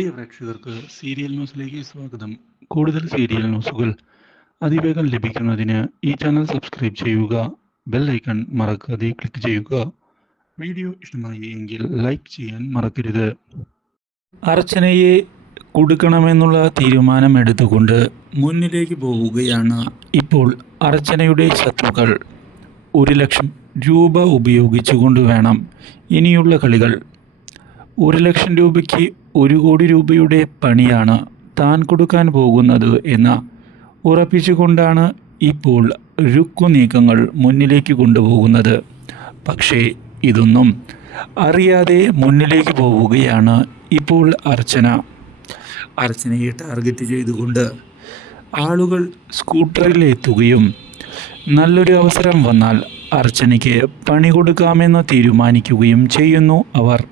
പ്രിയ പ്രേക്ഷകർക്ക് സീരിയൽ ന്യൂസിലേക്ക് സ്വാഗതം. കൂടുതൽ സീരിയൽ ന്യൂസുകൾ അതിവേഗം ലഭിക്കുന്നതിന് ഈ ചാനൽ സബ്സ്ക്രൈബ് ചെയ്യുക ബെൽ ഐക്കൺ മറക്കാതെ ക്ലിക്ക് ചെയ്യുക. വീഡിയോ ഇഷ്ടമായി എങ്കിൽ ലൈക്ക് ചെയ്യാൻ മറക്കരുത്. അർച്ചനയെ കൊടുക്കണമെന്നുള്ള തീരുമാനം എടുത്തുകൊണ്ട് മുന്നിലേക്ക് പോവുകയാണ് ഇപ്പോൾ അർച്ചനയുടെ ശത്രുക്കൾ. ഒരു ലക്ഷം രൂപ ഉപയോഗിച്ചുകൊണ്ട് വേണം ഇനിയുള്ള കളികൾ. ഒരു ലക്ഷം രൂപയ്ക്ക് ഒരു കോടി രൂപയുടെ പണിയാണ് താൻ കൊടുക്കാൻ പോകുന്നത് എന്ന് ഉറപ്പിച്ചുകൊണ്ടാണ് ഇപ്പോൾ രുക്കു നീക്കങ്ങൾ മുന്നിലേക്ക് കൊണ്ടുപോകുന്നത്. പക്ഷേ ഇതൊന്നും അറിയാതെ മുന്നിലേക്ക് പോവുകയാണ് ഇപ്പോൾ അർച്ചന. അർച്ചനയെ ടാർഗറ്റ് ചെയ്തുകൊണ്ട് ആളുകൾ സ്കൂട്ടറിൽ എത്തുകയും നല്ലൊരു അവസരം വന്നാൽ അർച്ചനയ്ക്ക് പണി കൊടുക്കാമെന്ന് തീരുമാനിക്കുകയും ചെയ്യുന്നു അവർ.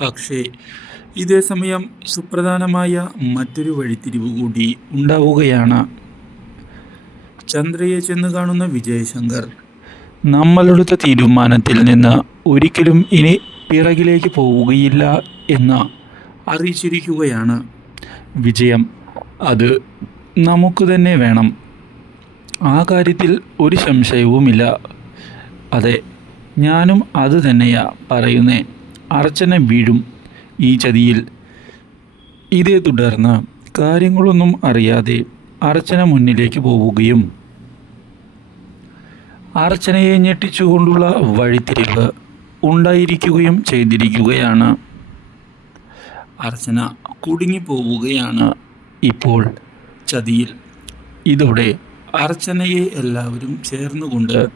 പക്ഷേ ഇതേ സമയം സുപ്രധാനമായ മറ്റൊരു വഴിത്തിരിവ് കൂടി ഉണ്ടാവുകയാണ്. ചന്ദ്രയെ ചെന്ന് കാണുന്ന വിജയശങ്കർ നമ്മളെടുത്ത തീരുമാനത്തിൽ നിന്ന് ഒരിക്കലും ഇനി പിറകിലേക്ക് പോവുകയില്ല എന്ന് അറിയിച്ചിരിക്കുകയാണ്. വിജയം അത് നമുക്ക് തന്നെ വേണം. ആ കാര്യത്തിൽ ഒരു സംശയവുമില്ല. അതെ ഞാനും അത് തന്നെയാ പറയുന്നേ. അർച്ചന വീഴും. ഈ ചതിയിൽ. ഇതേ തുടർന്ന് കാര്യങ്ങളൊന്നും അറിയാതെ അർച്ചന മുന്നിലേക്ക് പോവുകയും അർച്ചനയെ ഞെട്ടിച്ചുകൊണ്ടുള്ള വഴിത്തിരിവ് ഉണ്ടായിരിക്കുകയും ചെയ്തിരിക്കുകയാണ്. അർച്ചന കുടുങ്ങിപ്പോവുകയാണ് ഇപ്പോൾ ചതിയിൽ. ഇതോടെ അർച്ചനയെ എല്ലാവരും ചേർന്നുകൊണ്ട്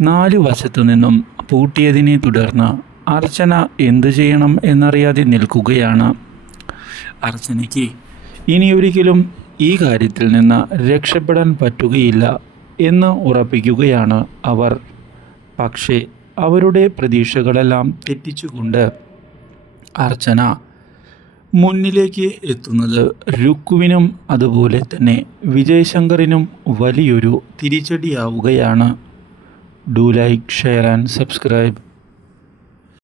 നാല് വശത്തു നിന്നും പൂട്ടിയതിനെ തുടർന്ന് അർച്ചന എന്തു ചെയ്യണം എന്നറിയാതെ നിൽക്കുകയാണ്. അർച്ചനയ്ക്ക് ഇനി ഒരിക്കലും ഈ കാര്യത്തിൽ നിന്ന് രക്ഷപ്പെടാൻ പറ്റുകയില്ല എന്ന് ഉറപ്പിക്കുകയാണ് അവർ. പക്ഷേ അവരുടെ പ്രതീക്ഷകളെല്ലാം തെറ്റിച്ചുകൊണ്ട് അർച്ചന മുന്നിലേക്ക് എത്തുന്നത് രുക്കുവിനും അതുപോലെ തന്നെ വിജയശങ്കറിനും വലിയൊരു തിരിച്ചടിയാവുകയാണ്. Do like share and subscribe.